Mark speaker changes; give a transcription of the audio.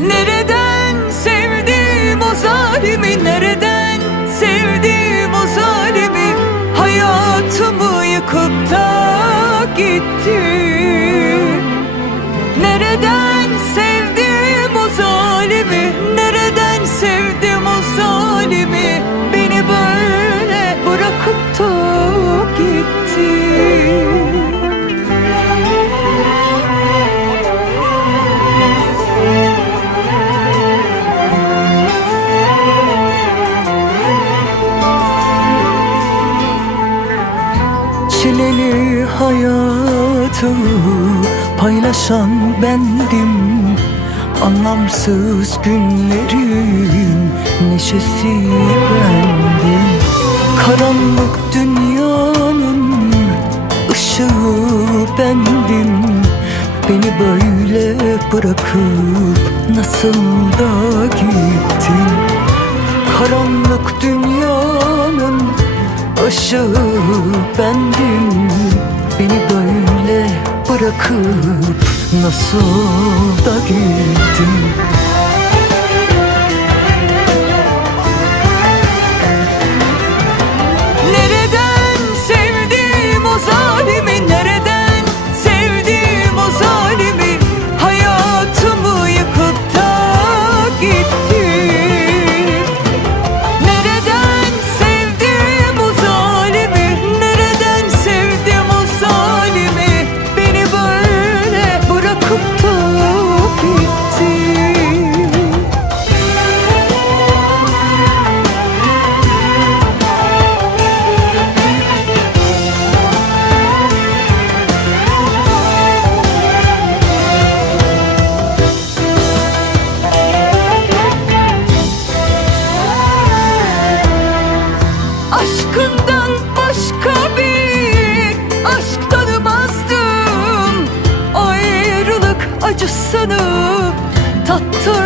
Speaker 1: Nereden sevdim o zalimi? Nereden sevdim o zalimi? Hayatımı yıkıp da gitti Nereden Çileli hayatımı paylaşan bendim. Anlamsız günlerin neşesi bendim. Karanlık dünyanın ışığı bendim. Beni böyle bırakıp nasıl da gittin? Karanlık dünyanın ışığı bendim Beni böyle bırakıp nasıl da gittin Ki